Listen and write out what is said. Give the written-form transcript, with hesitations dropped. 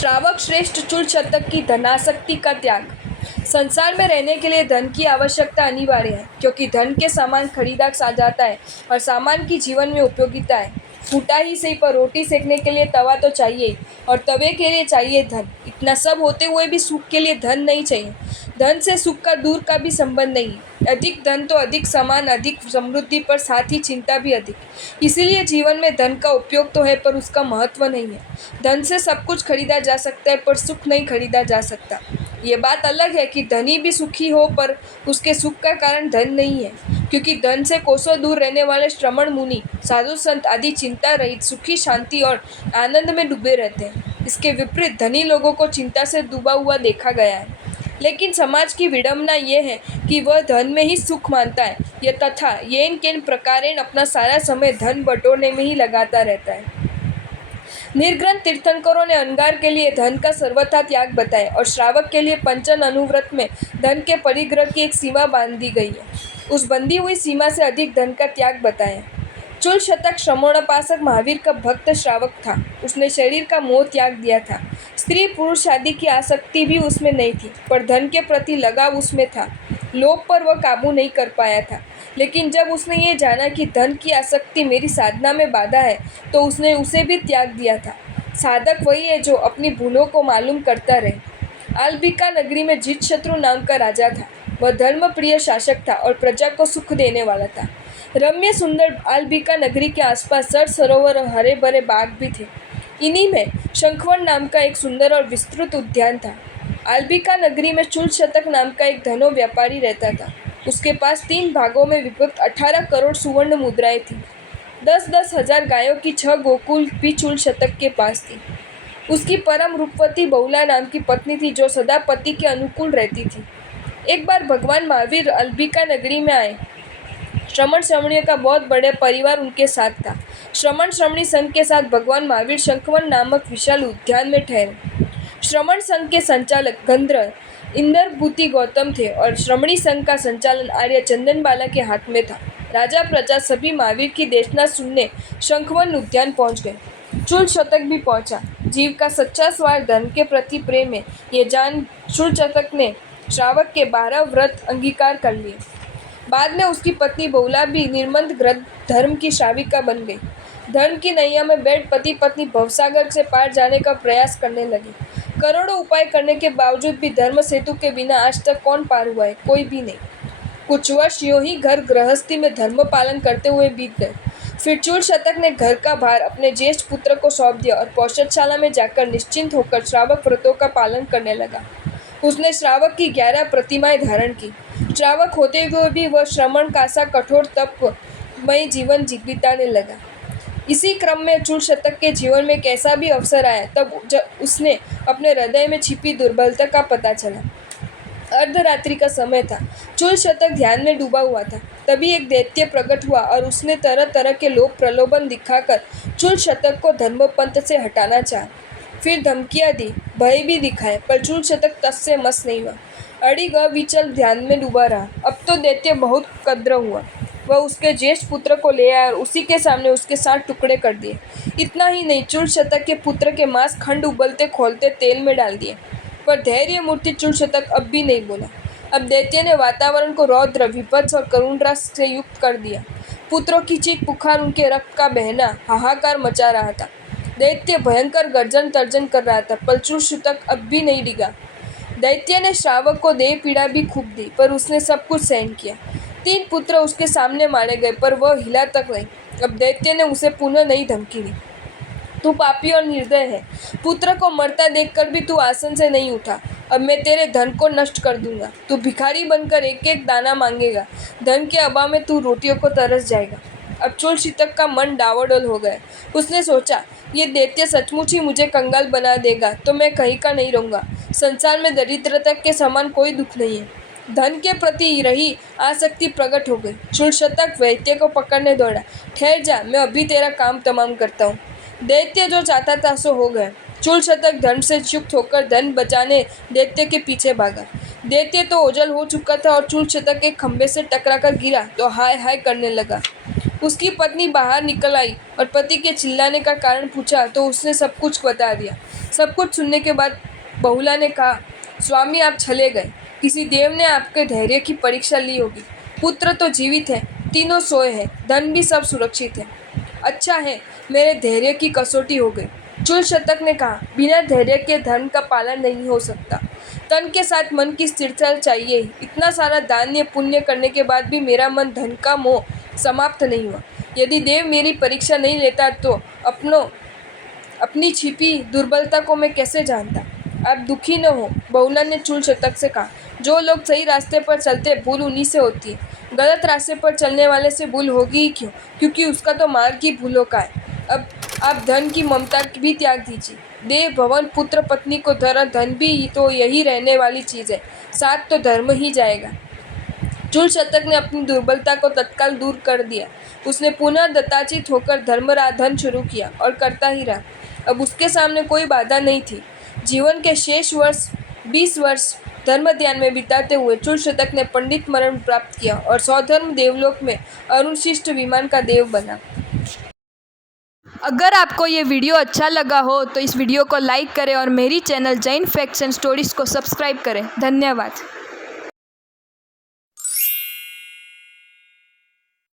श्रावक श्रेष्ठ चूल शतक की धनासक्ति का त्याग। संसार में रहने के लिए धन की आवश्यकता अनिवार्य है, क्योंकि धन के सामान खरीदा जाता है और सामान की जीवन में उपयोगिता है। फूटा ही सही, पर रोटी सेकने के लिए तवा तो चाहिए, और तवे के लिए चाहिए धन। इतना सब होते हुए भी सुख के लिए धन नहीं चाहिए। धन से सुख का दूर का भी संबंध नहीं। अधिक धन तो अधिक सामान, अधिक समृद्धि, पर साथ ही चिंता भी अधिक। इसीलिए जीवन में धन का उपयोग तो है, पर उसका महत्व नहीं है। धन से सब कुछ खरीदा जा सकता है, पर सुख नहीं खरीदा जा सकता। ये बात अलग है कि धनी भी सुखी हो, पर उसके सुख का कारण धन नहीं है, क्योंकि धन से कोसों दूर रहने वाले श्रमण मुनि, साधु संत आदि चिंता रहित, सुखी, शांति और आनंद में डूबे रहते हैं। इसके विपरीत धनी लोगों को चिंता से डूबा हुआ देखा गया है। लेकिन समाज की विडंबना ये है कि वह धन में ही सुख मानता है, यह तथा येन केन प्रकारेण अपना सारा समय धन बटोरने में ही लगाता रहता है। निर्ग्रंथ तीर्थंकरों ने अंगार के लिए धन का सर्वथा त्याग बताया, और श्रावक के लिए पंचन अनुव्रत में धन के परिग्रह की एक सीमा बांधी गई है। उस बंधी हुई सीमा से अधिक धन का त्याग बताया। चूल शतक श्रमणोपासक महावीर का भक्त श्रावक था। उसने शरीर का मोह त्याग दिया था। स्त्री पुरुष आदि की आसक्ति भी उसमें नहीं थी, पर धन के प्रति लगाव उसमें था। लोभ पर वह काबू नहीं कर पाया था। लेकिन जब उसने ये जाना कि धन की आसक्ति मेरी साधना में बाधा है, तो उसने उसे भी त्याग दिया था। साधक वही है जो अपनी भूलों को मालूम करता रहे। आल्बिका नगरी में जितशत्रु नाम का राजा था। वह धर्म प्रिय शासक था और प्रजा को सुख देने वाला था। रम्य सुंदर आल्बिका नगरी के आसपास सर सरोवर और हरे भरे बाग भी थे। इन्हीं में शंखवन नाम का एक सुंदर और विस्तृत उद्यान था। आल्बिका नगरी में चूल शतक नाम का एक धनो व्यापारी रहता था। उसके पास 3 भागों में विभक्त 18 करोड़ सुवर्ण मुद्राएं थी। 10-10 हजार गायों की 6 गोकुल भी चूल शतक के पास थी। उसकी परम रूपवती बहुला नाम की पत्नी थी, जो सदा पति के अनुकूल रहती थी। एक बार भगवान महावीर अल्बिका नगरी में आए। श्रमण श्रमणियों का बहुत बड़े परिवार उनके साथ था। श्रमण श्रमणी संघ के साथ भगवान महावीर शंखवन नामक विशाल उद्यान में ठहरे। श्रमण संघ के संचालक गंधर्व इंद्रभूति गौतम थे, और श्रमणी संघ का संचालन आर्य चंदनबाला के हाथ में था। राजा प्रजा सभी महावीर की देशना सुनने शंखवन उद्यान पहुंच गए। चूल शतक भी पहुंचा। जीव का सच्चा स्वार्थ धन के प्रति प्रेम है, ये जान चूल शतक ने श्रावक के 12 व्रत अंगीकार कर लिए। बाद में उसकी पत्नी बहुला भी निर्मंथ ग्रंथ धर्म की श्राविका बन गई। धर्म की नैया में बैठ पति पत्नी भवसागर से पार जाने का प्रयास करने लगे। करोड़ों उपाय करने के बावजूद भी धर्म सेतु के बिना आज तक कौन पार हुआ है? कोई भी नहीं। कुछ वर्ष यूं ही घर गृहस्थी में धर्म पालन करते हुए बीत गए। फिर चूल शतक ने घर का भार अपने ज्येष्ठ पुत्र को सौंप दिया और पौषधशाला में जाकर निश्चिंत होकर श्रावक व्रतों का पालन करने लगा। उसने श्रावक की 11 प्रतिमाएं धारण की। श्रावक होते हुए भी वह श्रमण कासा कठोर तपमय जीवन बिताने लगा। इसी क्रम में चूल शतक के जीवन में कैसा भी अवसर आया, तब जब उसने अपने हृदय में छिपी दुर्बलता का पता चला। अर्धरात्रि का समय था। चूल शतक ध्यान में डूबा हुआ था। तभी एक दैत्य प्रकट हुआ और उसने तरह तरह के लोभ प्रलोभन दिखाकर चूल शतक को धर्मपंथ से हटाना चाहा। फिर धमकियां दी, भय भी दिखाए, पर चूल शतक तस से मस नहीं हुआ। अड़िग अविचल ध्यान में डूबा रहा। अब तो दैत्य बहुत कद्र हुआ। वह उसके ज्येष्ठ पुत्र को ले आया और उसी के सामने उसके 7 टुकड़े कर दिए। इतना ही नहीं, चूल शतक के पुत्र के मांस खंड उबलते खोलते तेल में डाल दिए। पर धैर्य मूर्ति चूल शतक अब भी नहीं बोला। अब दैत्य ने वातावरण को रौद्र, विभत्स और करुण रस से युक्त कर दिया। पुत्रों की चीख पुकार, उनके रक्त का बहना हाहाकार मचा रहा था। दैत्य भयंकर गर्जन तर्जन कर रहा था, पर चूल शतक अब भी नहीं डिगा। दैत्य ने श्रावक को देह पीड़ा भी खूब दी, पर उसने सब कुछ सहन किया। 3 पुत्र उसके सामने मारे गए, पर वह हिला तक नहीं। अब दैत्य ने उसे पुनः नई धमकी दी। तू पापी और निर्दय है। पुत्र को मरता देखकर भी तू आसन से नहीं उठा। अब मैं तेरे धन को नष्ट कर दूंगा। तू भिखारी बनकर एक एक दाना मांगेगा। धन के अभाव में तू रोटियों को तरस जाएगा। अब चूल शतक का मन डावाडोल हो गया। उसने सोचा, ये दैत्य सचमुच ही मुझे कंगाल बना देगा तो मैं कहीं का नहीं रहूँगा। संसार में दरिद्रता के समान कोई दुख नहीं है। धन के प्रति रही आसक्ति प्रकट हो गई। चूल शतक दैत्य को पकड़ने दौड़ा। ठहर जा, मैं अभी तेरा काम तमाम करता हूँ। दैत्य जो चाहता था सो हो गया। चूल शतक धन से युक्त होकर धन बचाने दैत्य के पीछे भागा। दैत्य तो ओझल हो चुका था और चूल शतक एक खंभे से टकराकर गिरा तो हाय हाय करने लगा। उसकी पत्नी बाहर निकल आई और पति के चिल्लाने का कारण पूछा तो उसने सब कुछ बता दिया। सब कुछ सुनने के बाद बहुला ने कहा, स्वामी आप चले गए, किसी देव ने आपके धैर्य की परीक्षा ली होगी। पुत्र तो जीवित है, तीनों सोए हैं, धन भी सब सुरक्षित है। अच्छा है, मेरे धैर्य की कसौटी हो गई। चूल शतक ने कहा, बिना धैर्य के धन का पालन नहीं हो सकता। तन के साथ मन की स्थिरता चाहिए। इतना सारा दान पुण्य करने के बाद भी मेरा मन धन का मोह समाप्त नहीं हुआ। यदि देव मेरी परीक्षा नहीं लेता तो अपनी छिपी दुर्बलता को मैं कैसे जानता। आप दुखी न हो, बहुला ने चूल शतक से कहा। जो लोग सही रास्ते पर चलते भूल उन्हीं से होती है। गलत रास्ते पर चलने वाले से भूल होगी ही क्यों, क्योंकि उसका तो मार्ग ही भूलों का है। अब आप धन की ममता भी त्याग दीजिए। देव भवन पुत्र पत्नी को धन भी तो यही रहने वाली चीज़ है, साथ तो धर्म ही जाएगा। चूल शतक ने अपनी दुर्बलता को तत्काल दूर कर दिया। उसने पुनः दत्ताचित होकर धर्माराधन शुरू किया और करता ही रहा। अब उसके सामने कोई बाधा नहीं थी। जीवन के शेष 20 वर्ष धर्म ध्यान में बिताते हुए चूल शतक ने पंडित मरण प्राप्त किया और स्वधर्म देवलोक में अरुणशिष्ट विमान का देव बना। अगर आपको ये वीडियो अच्छा लगा हो तो इस वीडियो को लाइक करें और मेरी channel Jain facts and stories को सब्सक्राइब करें। धन्यवाद।